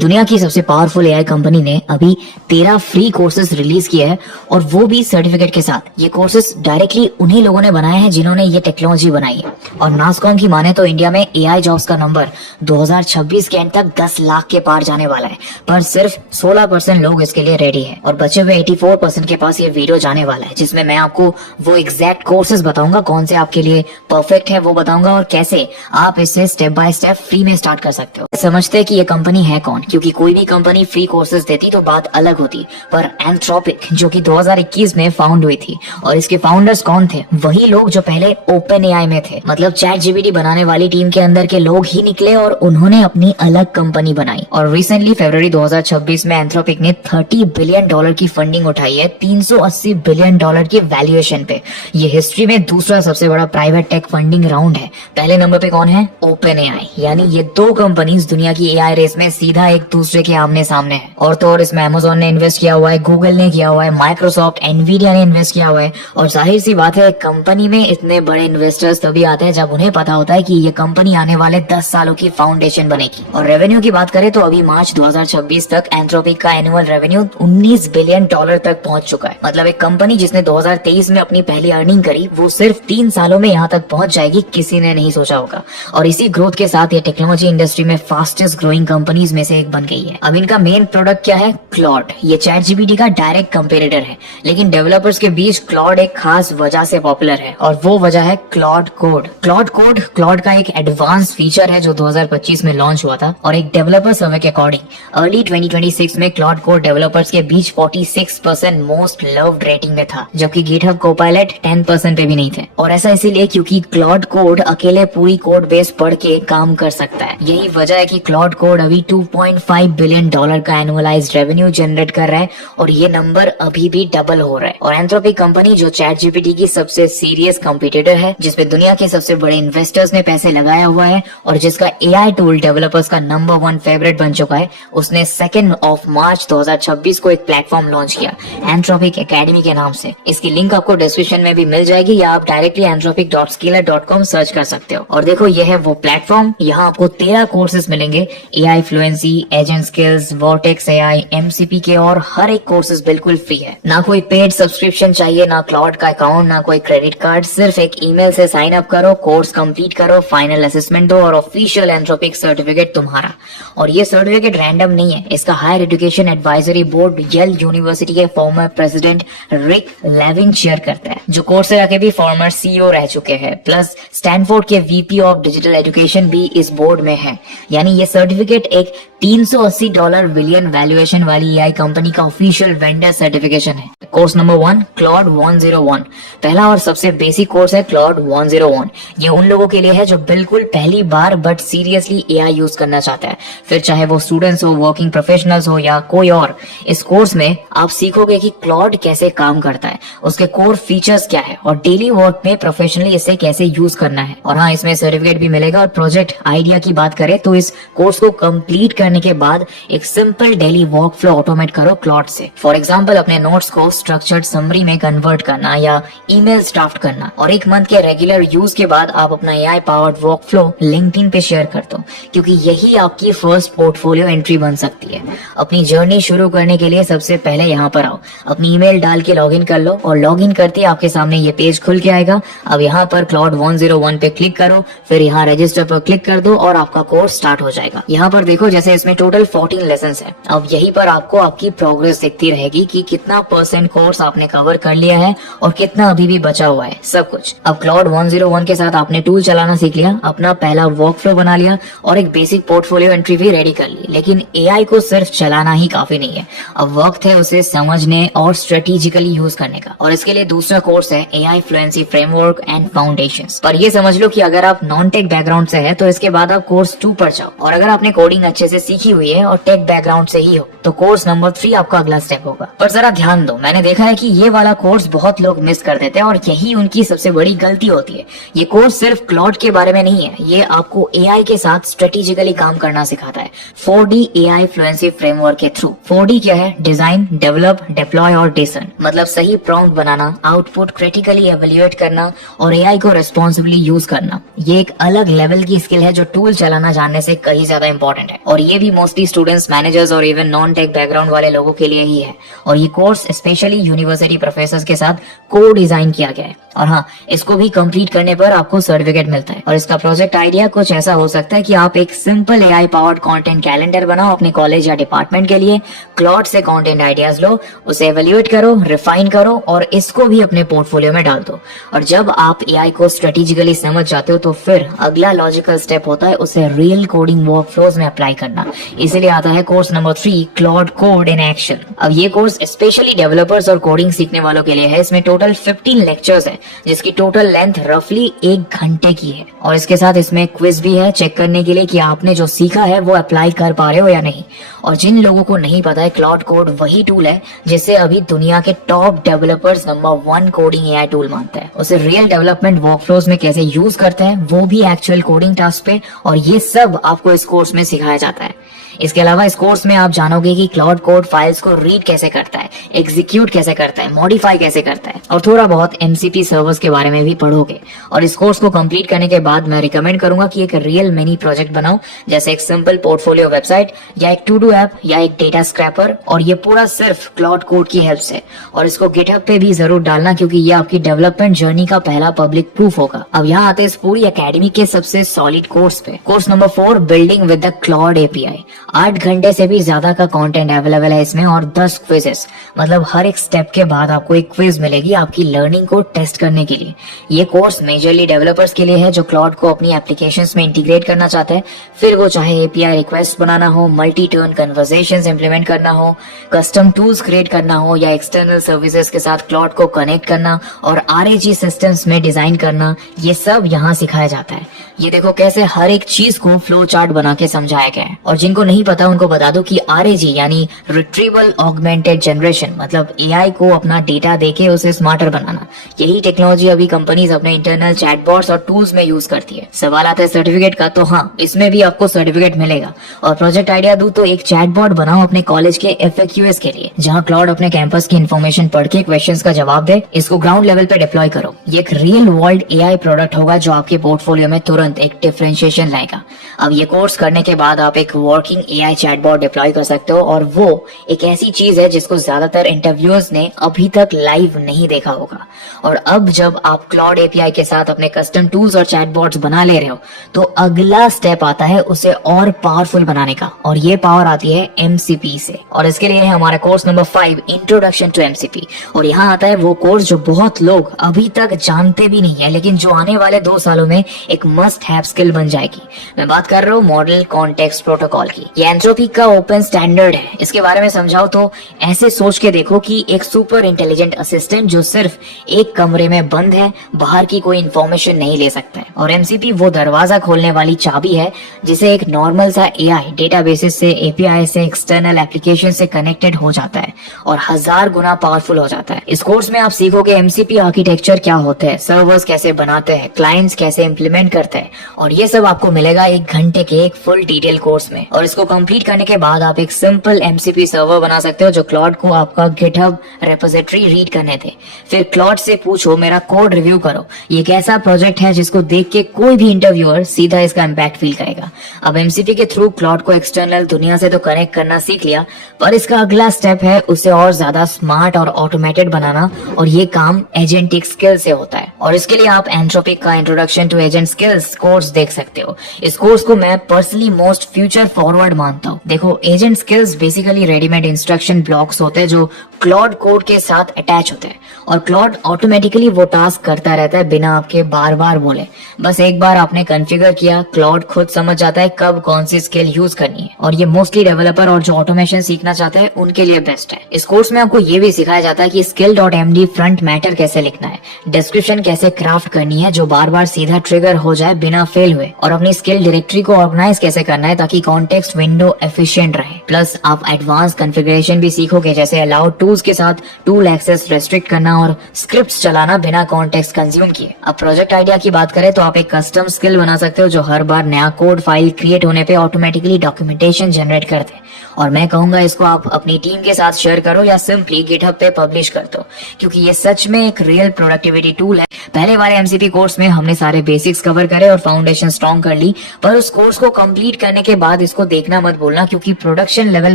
दुनिया की सबसे पावरफुल एआई कंपनी ने अभी 13 फ्री कोर्सेज रिलीज किए हैं और वो भी सर्टिफिकेट के साथ। ये कोर्सेज डायरेक्टली उन्हीं लोगों ने बनाए हैं जिन्होंने ये टेक्नोलॉजी बनाई है। और नासकॉम की माने तो इंडिया में एआई जॉब्स का नंबर 2026 के एंड तक 10 लाख के पार जाने वाला है, पर सिर्फ 16% लोग इसके लिए रेडी है और बचे हुए 84% के पास ये वीडियो जाने वाला है, जिसमें मैं आपको वो एग्जैक्ट कोर्सेज बताऊंगा, कौन से आपके लिए परफेक्ट है वो बताऊंगा और कैसे आप इससे स्टेप बाय स्टेप फ्री में स्टार्ट कर सकते हो। समझते हैं कि ये कंपनी है कौन, क्योंकि कोई भी कंपनी फ्री कोर्सेज देती तो बात अलग होती, पर एंथ्रोपिक जो कि 2021 में फाउंड हुई थी और इसके फाउंडर्स कौन थे, वही लोग जो पहले ओपन एआई में थे, मतलब चैट जीपीटी बनाने वाली टीम के अंदर के लोग ही निकले और उन्होंने अपनी अलग कंपनी बनाई। और रिसेंटली फरवरी 2026 में एंथ्रोपिक ने $30 बिलियन की फंडिंग उठाई है, $380 बिलियन की वैल्यूएशन पे। ये हिस्ट्री में दूसरा सबसे बड़ा प्राइवेट टेक फंडिंग राउंड है। पहले नंबर पे कौन है? Open AI. यानी ये दो कंपनीज दुनिया की एआई रेस में सीधा एक दूसरे के आमने सामने है। और तो और इसमें अमेजोन ने इन्वेस्ट किया हुआ है, गूगल ने किया हुआ है, माइक्रोसॉफ्ट, एनवीडिया ने इन्वेस्ट किया हुआ है। और जाहिर सी बात है, कंपनी में इतने बड़े इन्वेस्टर्स तभी आते हैं जब उन्हें पता होता है कि ये कंपनी आने वाले 10 सालों की फाउंडेशन बनेगी। और रेवेन्यू की बात करें तो अभी मार्च 2026 तक एंथ्रोपिक का एनुअल रेवेन्यू $19 बिलियन तक पहुंच चुका है। मतलब एक कंपनी जिसने 2023 में अपनी पहली अर्निंग करी, वो सिर्फ 3 सालों में यहाँ तक पहुंच जाएगी, किसी ने नहीं सोचा होगा। और इसी ग्रोथ के साथ ये टेक्नोलॉजी इंडस्ट्री में फास्टेस्ट ग्रोइंग कंपनीज में से एक बन गई है। अब इनका मेन प्रोडक्ट क्या है? क्लॉड। ये चैट जीपीटी का डायरेक्ट कंपेटिटर है, लेकिन डेवलपर्स के बीच क्लॉड एक खास वजह से पॉपुलर है और वो वजह है क्लॉड कोड। क्लॉड का एक एडवांस फीचर है जो 2025 में लॉन्च हुआ था और एक डेवलपर सर्वे के अकॉर्डिंग अर्ली 2026 में क्लॉड कोड डेवलपर्स के बीच 46% मोस्ट लव्ड रेटिंग में था, जबकि गिटहब कोपायलट 10% पे भी नहीं थे। और ऐसा इसीलिए क्योंकि क्लॉड कोड अकेले पूरी कोड बेस पढ़ के काम कर सकता है। यही वजह है कि क्लॉड कोड अभी $2.5 बिलियन का एनुअलाइज्ड रेवेन्यू जनरेट कर रहा है और ये नंबर अभी भी डबल हो रहा है। और एंथ्रोपिक कंपनी जो चैट जीपीटी की सबसे सीरियस कंपटीटर है, जिसपे दुनिया के सबसे बड़े इन्वेस्टर्स ने पैसे लगाया हुआ है और जिसका एआई टूल डेवलपर्स का नंबर 1 फेवरेट बन चुका है, उसने 2 मार्च 2026 को एक प्लेटफॉर्म लॉन्च किया एंथ्रोपिक एकेडमी के नाम से। इसकी लिंक आपको डिस्क्रिप्शन में भी मिल जाएगी या आप डायरेक्टली anthropic.scalar.com सर्च कर सकते हो। और देखो, यह है वो प्लेटफॉर्म। यहाँ आपको 13 कोर्सेज मिलेंगे, AI fluency, agent skills, vertex AI, MCP के, और हर एक कोर्सेज बिल्कुल फ्री है। ना कोई पेड सब्सक्रिप्शन चाहिए, ना क्लाउड का अकाउंट, ना कोई क्रेडिट कार्ड। सिर्फ एक ईमेल से साइन अप करो, कोर्स कंप्लीट करो, फाइनल असेसमेंट दो और ऑफिशियल एंथ्रोपिक सर्टिफिकेट तुम्हारा। और ये सर्टिफिकेट रैंडम नहीं है, इसका higher education advisory board Yale University के former president Rick Levin share करता है, जो कोर्सेरा के भी फॉर्मर सीईओ रह चुके हैं। प्लस स्टैनफोर्ड के वीपी ऑफ डिजिटल एजुकेशन भी इस बोर्ड में है। यानी ये सर्टिफिकेट एक $380 बिलियन वैल्यूएशन वाली एआई कंपनी का ऑफिशियल वेंडर सर्टिफिकेशन है। Course number 1 Claude 101। पहला और सबसे बेसिक कोर्स है क्लॉड 101। ये उन लोगों के लिए है जो बिल्कुल पहली बार बट सीरियसली एआई यूज करना चाहता है, फिर चाहे वो स्टूडेंट्स हो, वर्किंग प्रोफेशनल्स हो या कोई और। इस कोर्स में आप सीखोगे कि क्लॉड कैसे काम करता है, उसके कोर फीचर्स क्या है और डेली वर्क में प्रोफेशनली इसे कैसे यूज करना है। और हाँ, इसमें सर्टिफिकेट भी मिलेगा। और प्रोजेक्ट आइडिया की बात करें तो इस कोर्स को कंप्लीट करने के बाद एक simple daily work flow automate करो क्लॉड से। फॉर एग्जाम्पल, अपने नोट्स को स्ट्रक्चर्ड समरी में कन्वर्ट करना या ईमेल ड्राफ्ट करना। और 1 मंथ के रेगुलर यूज के बाद आप अपना AI powered work flow LinkedIn पे शेयर कर दो, क्योंकि यही आपकी फर्स्ट पोर्टफोलियो एंट्री बन सकती है। अपनी जर्नी शुरू करने के लिए सबसे पहले यहाँ पर आओ, अपनी ईमेल डाल के लॉगिन कर लो और लॉगिन करते ही आपके सामने ये पेज खुल के आएगा। अब यहाँ पर क्लॉड 101 पे क्लिक करो, फिर यहाँ रजिस्टर पर क्लिक कर दो और आपका कोर्स स्टार्ट हो जाएगा। यहाँ पर देखो, जैसे इसमें टोटल 14 लेसन है। अब यहीं पर आपको आपकी प्रोग्रेस दिखती रहेगी कि कितना % कोर्स आपने कवर कर लिया है और कितना अभी भी बचा हुआ है, सब कुछ। अब क्लॉड 101 के साथ आपने टूल चलाना सीख लिया, अपना पहला वर्क फ्लो बना लिया और एक बेसिक पोर्टफोलियो एंट्री भी रेडी कर ली। लेकिन एआई को सिर्फ चलाना ही काफी नहीं है, अब वक्त है उसे समझने और स्ट्रेटेजिकली यूज करने का। और इसके लिए दूसरा कोर्स है AI fluency framework and foundations. पर ये समझ लो कि अगर आप नॉन टेक बैकग्राउंड से है तो इसके बाद आप कोर्स 2 पर जाओ, और अगर आपने कोडिंग अच्छे से सीखी हुई है और टेक बैकग्राउंड से ही हो तो कोर्स नंबर 3 आपका अगला स्टेप होगा। पर जरा ध्यान दो, मैंने देखा है कि ये वाला कोर्स बहुत लोग मिस कर देते हैं और यही उनकी सबसे बड़ी गलती होती है। ये कोर्स सिर्फ क्लॉड के बारे में नहीं है, ये आपको एआई के साथ स्ट्रेटेजिकली काम करना सिखाता है 4D एआई फ्लुएंसी फ्रेमवर्क के थ्रू। 4D क्या है? डिजाइन, डेवलप, डिप्लॉय और डिसन। मतलब सही प्रॉम्प्ट बनाना, आउटपुट क्रिटिकली एवेल्युएट करना और एआई को रेस्पॉन्सिबली यूज करना। ये एक अलग लेवल की स्किल है जो टूल चलाना जानने से कहीं ज्यादा इंपॉर्टेंट है। और ये भी मोस्टली स्टूडेंट्स, मैनेजर्स और इवन नॉन टेक बैकग्राउंड वाले लोगों के लिए ही है। और ये कोर्स स्पेशली यूनिवर्सिटी प्रोफेसर के साथ को डिजाइन किया गया है। और हाँ, इसको भी कंप्लीट करने पर आपको सर्टिफिकेट मिलता है। और इसका प्रोजेक्ट आइडिया कुछ ऐसा हो सकता है कि आप एक simple AI powered content calendar बनाओ अपने कॉलेज या डिपार्टमेंट के लिए। क्लॉड से कंटेंट आइडियाज लो, उसे एवेल्युएट करो, रिफाइन करो और इसको भी अपने पोर्टफोलियो में डाल दो। और जब आप एआई को स्ट्रेटेजिकली समझ जाते हो तो फिर अगला लॉजिकल स्टेप होता है उसे रियल कोडिंग वर्कफ्लोज में अप्लाई करना। इसीलिए आता है course number 3, Claude code in action. अब ये कोर्स स्पेशली डेवलपर्स और कोडिंग सीखने वालों के लिए है। इसमें टोटल 15 लेक्चर्स है जिसकी टोटल लेंथ रफली 1 घंटे की है। और इसके साथ इसमें क्विज भी है चेक करने के लिए कि आपने जो सीखा है वो अप्लाई कर पा रहे हो या नहीं। और जिन लोगों को नहीं पता है, क्लॉड कोड वही टूल है जिसे अभी दुनिया के top developers number 1 coding AI tool मानते हैं। उसे रियल डेवलपमेंट वर्कफ्लोज में कैसे यूज करते हैं, वो भी एक्चुअल कोडिंग टास्क पे, और ये सब आपको इस कोर्स में सिखाया जाता है। इसके अलावा इस कोर्स में आप जानोगे कि क्लाउड कोड फाइल्स को रीड कैसे करता है, एग्जीक्यूट कैसे करता है, मॉडिफाई कैसे करता है, और थोड़ा बहुत एमसीपी सर्वर्स के बारे में भी पढ़ोगे। और इस कोर्स को कंप्लीट करने के बाद मैं रिकमेंड करूंगा कि एक रियल मिनी प्रोजेक्ट बनाओ, जैसे एक सिंपल पोर्टफोलियो वेबसाइट या एक टू डू ऐप या एक डेटा स्क्रैपर। और ये पूरा सिर्फ क्लाउड कोड की हेल्प से। और इसको गिटहब पे भी जरूर डालना, क्योंकि ये आपकी डेवलपमेंट जर्नी का पहला पब्लिक प्रूफ होगा। अब यहाँ आते हैं इस पूरी एकेडमी के सबसे सॉलिड कोर्स पे। Course number 4, building with the cloud API. 8 घंटे से भी ज्यादा का कंटेंट अवेलेबल है इसमें और 10 क्विजेस, मतलब हर एक स्टेप के बाद आपको एक क्विज मिलेगी आपकी लर्निंग को टेस्ट करने के लिए। ये कोर्स मेजरली डेवलपर्स के लिए है जो क्लाउड को अपनी एप्लीकेशंस में इंटीग्रेट करना चाहते हैं, फिर वो चाहे एपीआई रिक्वेस्ट बनाना हो, मल्टी टर्न कन्वर्सेशंस इंप्लीमेंट करना हो, कस्टम टूल्स क्रिएट करना हो, या एक्सटर्नल सर्विसेज के साथ क्लाउड को कनेक्ट करना और आरएजी सिस्टम्स में डिजाइन करना, ये सब यहाँ सिखाया जाता है। ये देखो कैसे हर एक चीज को फ्लो चार्ट बना के समझाया गया है। और जिनको नहीं पता उनको बता दो कि आरएजी यानी रिट्रीवल ऑगमेंटेड जनरेशन, मतलब एआई को अपना डेटा देके उसे स्मार्टर बनाना, यही टेक्नोलॉजी अभी कंपनीज अपने इंटरनल चैटबॉट्स और टूल्स में यूज करती है। सवाल आता है सर्टिफिकेट का, तो हाँ, इसमें भी आपको सर्टिफिकेट मिलेगा। और प्रोजेक्ट आइडिया दूं तो एक चैटबॉट बनाओ अपने कॉलेज के एफएक्यूएस के लिए, जहां क्लाउड अपने कैंपस की इन्फॉर्मेशन पढ़ के क्वेश्चंस का जवाब दे। इसको ग्राउंड लेवल पे डिप्लॉय करो। ये एक रियल वर्ल्ड एआई प्रोडक्ट होगा जो आपके पोर्टफोलियो में तुरंत एक डिफरेंशिएशन लाएगा। अब ये कोर्स करने के बाद आप एक वर्किंग एआई चैटबॉट डिप्लॉय कर सकते हो, और वो एक ऐसी चीज है जिसको ज्यादातर इंटरव्यूअर्स ने अभी तक लाइव नहीं देखा होगा। और अब जब आप क्लाउड एपीआई के साथ अपने कस्टम टूल्स और चैटबॉट्स बना ले रहे हो, तो अगला स्टेप आता है उसे और पावरफुल बनाने का, और ये पावर आती है एमसीपी से। और इसके लिए है हमारा course number 5, introduction to MCP. और यहाँ आता है वो कोर्स जो बहुत लोग अभी तक जानते भी नहीं है, लेकिन जो आने वाले 2 सालों में एक मस्ट हैव स्किल बन जाएगी। मैं बात कर रहा हूँ मॉडल कॉन्टेक्स्ट प्रोटोकॉल की। ये एंथ्रोपिक का ओपन स्टैंडर्ड है। इसके बारे में समझाओ तो ऐसे सोच के देखो कि एक सुपर इंटेलिजेंट असिस्टेंट जो सिर्फ एक कमरे में बंद है, बाहर की कोई इन्फॉर्मेशन नहीं ले सकता है। और एमसीपी वो दरवाजा खोलने वाली चाबी है जिसे एक नॉर्मल सा एआई डेटाबेसेस से, एपीआई से, एक्सटर्नल एप्लीकेशन से कनेक्टेड हो जाता है और 1000 गुना पावरफुल हो जाता है। इस कोर्स में आप सीखोगे एमसीपी आर्किटेक्चर क्या होते हैं, सर्वर्स कैसे बनाते हैं, क्लाइंट्स कैसे इंप्लीमेंट करते हैं, और ये सब आपको मिलेगा 1 घंटे के एक फुल डिटेल कोर्स में। और इसको कंप्लीट करने के बाद आप एक सिंपल एमसीपी सर्वर बना सकते हो जो क्लाउड को आपका गिटहब रेपोजिटरी रीड करने दे। फिर क्लाउड से पूछो मेरा कोड रिव्यू करो। ये एक ऐसा प्रोजेक्ट है जिसको देख के कोई भी इंटरव्यूअर सीधा इसका इम्पैक्ट फील करेगा। अब एमसीपी के थ्रू क्लाउड को एक्सटर्नल दुनिया से तो कनेक्ट करना सीख लिया, पर इसका अगला स्टेप है उसे और ज्यादा स्मार्ट और ऑटोमेटेड बनाना, और ये काम एजेंटिक स्किल से होता है। और इसके लिए आप एंथ्रोपिक का introduction to agent skills course देख सकते हो। इस कोर्स को मैं पर्सनली मोस्ट फ्यूचर फॉरवर्ड मानता हूँ। देखो, agent skills basically readymade instruction blocks होते हैं जो क्लाउड कोड के साथ अटैच होते हैं, और क्लाउड ऑटोमेटिकली वो टास्क करता रहता है बिना आपके बार बार बोले। बस एक बार आपने कॉन्फ़िगर किया, क्लाउड खुद समझ जाता है कब कौन सी स्किल यूज करनी है। और ये मोस्टली डेवलपर और जो ऑटोमेशन सीखना चाहते हैं उनके लिए बेस्ट है। इस कोर्स में आपको ये भी सिखाया जाता है कि skill.md फ्रंट मैटर कैसे लिखना है, डिस्क्रिप्शन कैसे क्राफ्ट करनी है जो बार बार सीधा ट्रिगर हो जाए बिना फेल हुए, और अपनी स्किल डायरेक्टरी को ऑर्गेनाइज कैसे करना है ताकि कॉन्टेक्स्ट विंडो एफिशिएंट रहे। प्लस आप एडवांस कॉन्फ़िगरेशन भी सीखोगे, जैसे अलाउड टूल्स के साथ टूल एक्सेस रेस्ट्रिक्ट करना और स्क्रिप्ट्स चलाना बिना कॉन्टेक्स्ट कंज्यूम किए। अब प्रोजेक्ट आइडिया की बात करें तो आप एक कस्टम स्किल बना सकते हो जो हर बार नया कोड फाइल क्रिएट होने पे ऑटोमेटिकली डॉक्यूमेंटेशन जनरेट कर दे। और मैं कहूंगा इसको आप अपनी टीम के साथ शेयर करो या सिंपली गिटहब पे पब्लिश कर दो, क्योंकि ये सच में एक रियल प्रोडक्टिविटी टूल है। पहले वाले एमसीपी कोर्स में हमने सारे बेसिक्स कवर करे और फाउंडेशन स्ट्रॉन्ग कर ली, पर उस कोर्स को कंप्लीट करने के बाद इसको देखने सीखना मत भूलना, क्योंकि production level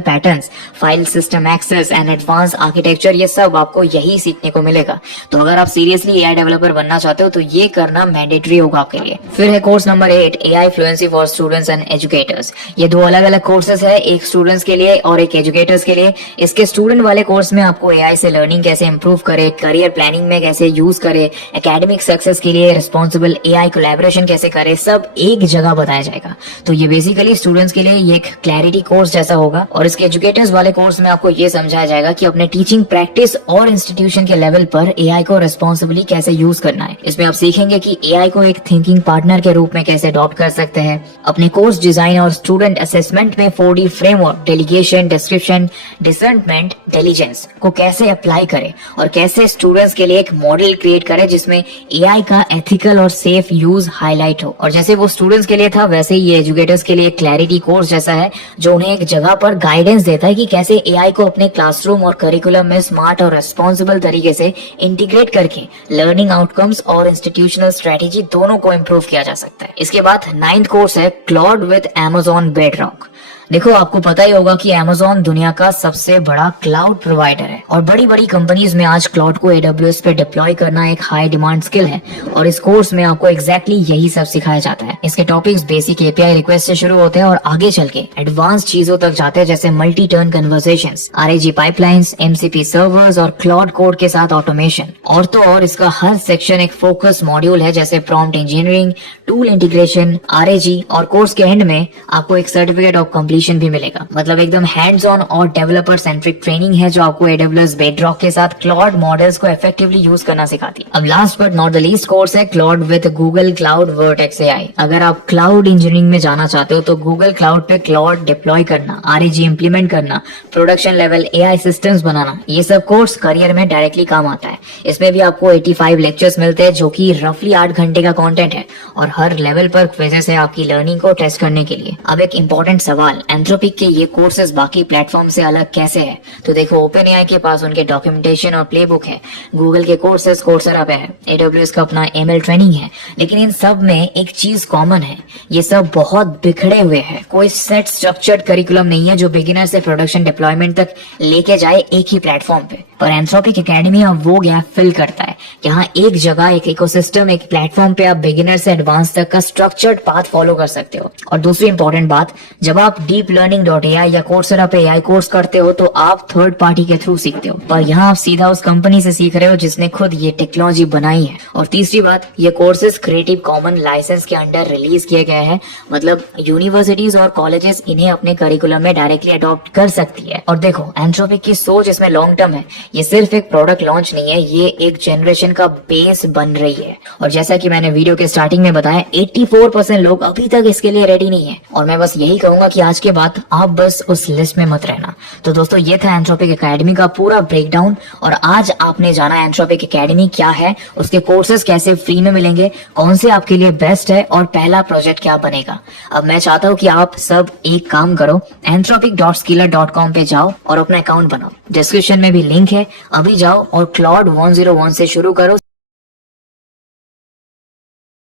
patterns, file system access and advance architecture, ये सब आपको यही सीखने को मिलेगा। तो अगर आप सीरियसली एआई डेवलपर बनना चाहते हो तो ये करना मैंडेटरी होगा आपके लिए। फिर है course number 8, AI fluency for students and educators. ये दो अलग अलग कोर्सेज है, एक स्टूडेंट्स के लिए और एक एजुकेटर्स के लिए। इसके स्टूडेंट वाले कोर्स में आपको एआई से लर्निंग कैसे इंप्रूव करे, करियर प्लानिंग में कैसे यूज करे, एकेडमिक सक्सेस के लिए रिस्पॉन्सिबल एआई कोलैबोरेशन कैसे करे, सब एक जगह बताया जाएगा। तो ये बेसिकली स्टूडेंट्स के लिए ये एक क्लैरिटी कोर्स जैसा होगा। और इसके एजुकेटर्स वाले कोर्स में आपको ये समझाया जाएगा कि अपने टीचिंग प्रैक्टिस और इंस्टीट्यूशन के लेवल पर एआई को रिस्पॉन्सिबली कैसे यूज करना है। इसमें आप सीखेंगे कि एआई को एक थिंकिंग पार्टनर के रूप में कैसे अडॉप्ट कर सकते हैं, अपने कोर्स डिजाइन और स्टूडेंट असेसमेंट में 4D framework, delegation, description, discernment, diligence को कैसे अप्लाई करें और कैसे स्टूडेंट्स के लिए एक मॉडल क्रिएट करें जिसमें एआई का एथिकल और सेफ यूज हाईलाइट हो। और जैसे वो स्टूडेंट्स के लिए था वैसे ही ये एजुकेटर्स के लिए क्लैरिटी कोर्स जैसा है, जो उन्हें एक जगह पर गाइडेंस देता है कि कैसे एआई को अपने क्लासरूम और करिकुलम में स्मार्ट और रिस्पॉन्सिबल तरीके से इंटीग्रेट करके लर्निंग आउटकम्स और इंस्टीट्यूशनल स्ट्रेटेजी दोनों को इम्प्रूव किया जा सकता है। इसके बाद 9th कोर्स है क्लाउड विद Amazon Bedrock। देखो, आपको पता ही होगा कि Amazon दुनिया का सबसे बड़ा क्लाउड प्रोवाइडर है और बड़ी बड़ी कंपनीज में आज क्लाउड को AWS पे डिप्लॉय करना एक हाई डिमांड स्किल है। और इस कोर्स में आपको एग्जैक्टली यही सब सिखाया जाता है। इसके टॉपिक्स बेसिक एपीआई रिक्वेस्ट से शुरू होते हैं और आगे चल के एडवांस चीजों तक जाते हैं, जैसे multi turn conversations, RAG pipelines, MCP servers और क्लाउड कोड के साथ ऑटोमेशन। और तो और इसका हर सेक्शन एक फोकस मॉड्यूल है, जैसे prompt engineering, tool integration, RAG। और कोर्स के एंड में आपको एक सर्टिफिकेट ऑफ कंप्लीशन भी मिलेगा। मतलब एकदम हैंड्स ऑन और डेवलपर सेंट्रिक ट्रेनिंग है, जो आपको AWS Bedrock के साथ क्लाउड मॉडल्स को इफेक्टिवली यूज करना सिखाती है। अब last but not the least course है Claude with Google Cloud Vertex AI। अगर आप क्लाउड इंजीनियरिंग में जाना चाहते हो तो गूगल क्लाउड पे क्लाउड डिप्लॉय करना, RAG इंप्लीमेंट करना, प्रोडक्शन लेवल AI सिस्टम्स बनाना, ये सब कोर्स करियर में डायरेक्टली काम आता है। इसमें भी आपको 85 लेक्चर्स मिलते हैं, जो कि रफली 8 घंटे का कंटेंट है और हर लेवल पर क्विज़ेस है आपकी लर्निंग को टेस्ट करने के लिए। अब एक इंपॉर्टेंट सवाल, एंथ्रोपिक के ये कोर्सेज बाकी प्लेटफॉर्म से अलग कैसे है? तो देखो, OpenAI के पास उनके डॉक्यूमेंटेशन और प्लेबुक है, गूगल के कोर्सेज कोर्सेरा पे है, AWS का अपना ML ट्रेनिंग है, लेकिन इन सब में एक चीज कॉमन है, ये सब बहुत बिखरे हुए हैं। कोई सेट स्ट्रक्चर्ड करिकुलम नहीं है जो बिगिनर से प्रोडक्शन डिप्लॉयमेंट तक लेके जाए एक ही प्लेटफॉर्म पे। पर एंथ्रोपिक एकेडमी अब वो गैप फिल करता है। यहाँ एक जगह, एक इकोसिस्टम, एक प्लेटफॉर्म पे आप बिगिनर से एडवांस तक का स्ट्रक्चर्ड पाथ फॉलो कर सकते हो। और दूसरी इंपॉर्टेंट बात, जब आप deeplearning.ai या कोर्सेरा पे AI कोर्स करते हो तो आप थर्ड पार्टी के थ्रू सीखते हो, पर यहाँ आप सीधा उस कंपनी से सीख रहे हो जिसने खुद ये टेक्नोलॉजी बनाई है। और तीसरी बात, ये कोर्सेज क्रिएटिव कॉमन लाइसेंस के अंडर रिलीज किए गए हैं, मतलब यूनिवर्सिटीज और कॉलेजेस इन्हें अपने करिकुलम में डायरेक्टली अडॉप्ट कर सकती है। और देखो, एंथ्रोपिक की सोच इसमें लॉन्ग टर्म है, ये सिर्फ एक प्रोडक्ट लॉन्च नहीं है, ये एक जनरेशन का बेस बन रही है। और जैसा कि मैंने वीडियो के स्टार्टिंग में बताया, 84% लोग अभी तक इसके लिए रेडी नहीं है। और मैं बस यही कहूंगा कि आज के बाद आप बस उस लिस्ट में मत रहना। तो दोस्तों, ये था एंथ्रोपिक एकेडमी का पूरा ब्रेकडाउन। और आज आपने जाना एंथ्रोपिक एकेडमी क्या है, उसके कोर्सेज कैसे फ्री में मिलेंगे, कौन से आपके लिए बेस्ट है और पहला प्रोजेक्ट क्या बनेगा। अब मैं चाहता हूँ कि आप सब एक काम करो, anthropic.skiller.com पे जाओ और अपना अकाउंट बनाओ। डिस्क्रिप्शन में भी लिंक है, अभी जाओ और क्लाउड 101 से शुरू करो।